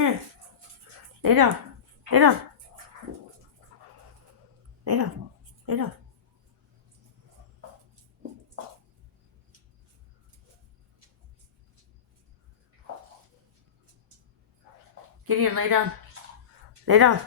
Come here. Lay down. Lay down. Lay down. Lay down. Gideon, lay down. Lay down.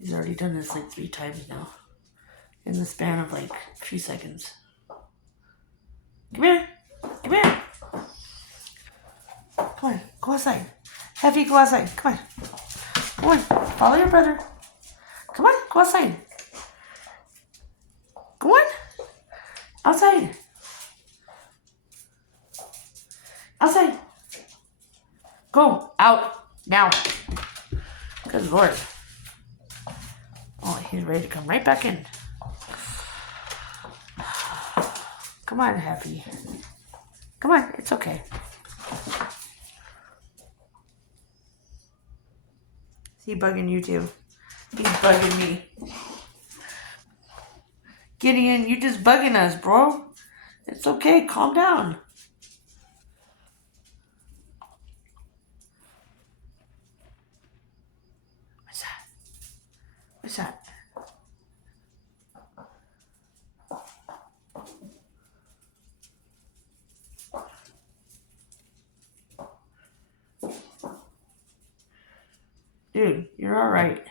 He's already done this like 3 times now. In the span of like a few seconds. Come here. Come here. Come on. Go outside. Heavy, go outside. Come on. Come on. Follow your brother. Come on. Go outside. Go on. Outside. Outside. Go. Out. Now. Good Lord. Oh, he's ready to come right back in. Come on, Happy. Come on. It's okay. Is he bugging you too? He's bugging me. Gideon, you just bugging us, bro. It's okay. Calm down. What's that? What's that? Dude, you're all right.